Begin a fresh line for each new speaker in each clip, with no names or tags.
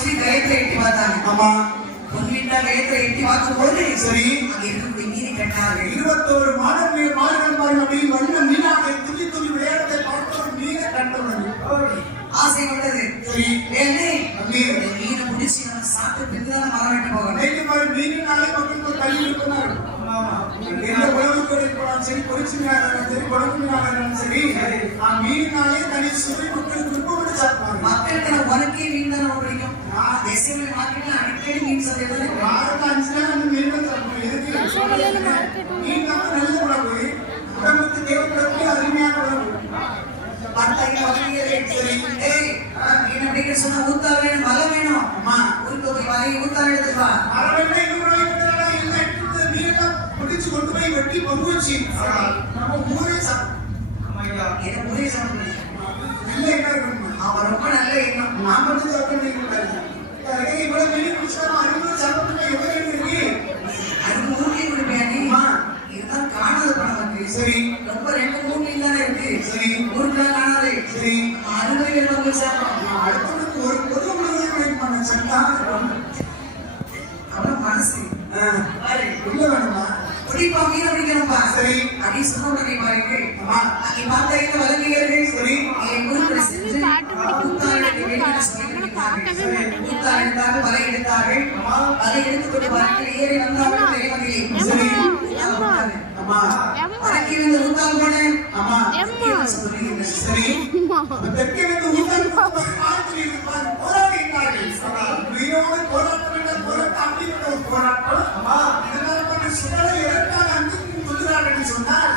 சொல்லி கயத்தை எட்டி பார்த்தாங்க.
ஆமா.
பொன்னிட்டா கயத்தை எட்டி பார்க்கும் போது
சரி.
அங்க இருக்கக்கூடிய மீறி கட்டார்கள்
இருபத்தோரு மாதங்கள் மாறி அப்படி வண்ண மீனாக துளி துளி விளையாடத்தை பார்த்து ஒரு மீனை கண்டவர்கள்
ஆசை கொண்டது.
சரி.
இந்த மீனை முடிச்சு நம்ம சாப்பிட்டு பின்னுதான் மரம் வெட்ட போகணும்.
நேற்று மாதிரி மீனினாலே மக்களுக்கு தள்ளி இருக்கிறார் எந்த சரி சரி தனி சுவை மக்களுக்கு விருப்பப்பட்டு சாப்பிடுவாங்க.
உனக்கே மீன் தானே பிடிக்கும் தேசிய மார்க்கெட்ல அடிக்கடி மீன் சந்தை
வாரத்துல அஞ்சு நாள் வந்து மீன் சாப்பிடுவோம் எதுக்கு மீன் தான் நல்ல உணவு உடம்புக்கு தேவைப்படக்கூடிய அருமையான உணவு
பார்த்தாங்க வகையறே சரி ஏய் மீன் அப்படிங்கிற சொன்னா? ஊத்தா வேணும்
அம்மா
ஊருக்கு போய் ஊத்தா எடுத்துட்டு வா.
கொண்டு போய் வெட்டி பொங்கு வச்சு. நம்ம ஊரே சாப்பிடும்
எனக்கு
நான் மட்டும் சாப்பிட்டு இவ்வளவு மீன் பிடிச்சா அறுபது சாப்பிட்டு எவ்வளவு இருக்கு
அதுக்கு ஊட்டி கொடுப்பேன். இதுதான் காணாத படம் இருக்கு
சரி
ரொம்ப ரெண்டு மூணு தானே இருக்கு
சரி.
காணாது அறுபது பேர்.
அடுத்தவனுக்கு ஒரு உணவு
மனசு
உள்ள வேணுமா?
மீன் பிடிக்கணும்பா.
சரி.
சொன்ன அங்கே பார்த்த
சரி.
எடுத்தார்கள், எடுத்துக்கொண்டு ஏறி வந்தார்கள் போன,
அம்மா ஊத்தல் உயிரோடு போராட்டம் போராட்டம் போராட்டம். அம்மா இதனால அங்கும் சொன்னால்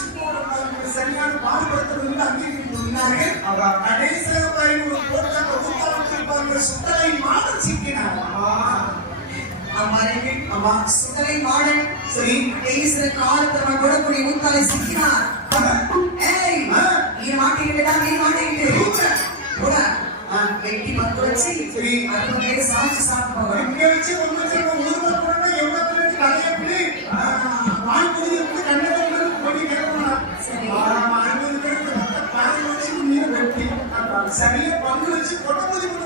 சுத்தம் சரியான பாடுபடுத்துறது அங்கீகரித்து ನಮ್ಮ
ಅರಿವಿ
ನಮ್ಮ
ಸುಗಲೈ ಮಾಡಲ್
ಸರಿ
ತೇಗಿಸಿದ ಕಾಲ ತಮ್ಮ ಕೊಡಪುಡಿ ಮುತ್ತಾಲೆ ಸಿಕ್ಕಿನ
ಏಯ್
ಈ ಮಾಟಿಗಿಟ್ಟಾ ಈ ಮಾಟಿಗಿಟ್ಟು ಕೂಡ வெட்டி மக்குறச்சி.
சரி
அது மேல சாட்சி சாப்பிடுவாங்க.
இங்க வச்சு கொண்டு வச்சிருக்க ஊர் மக்கள் எவ்வளவு சரியா பங்கு வச்சு கொட்டை பதிவு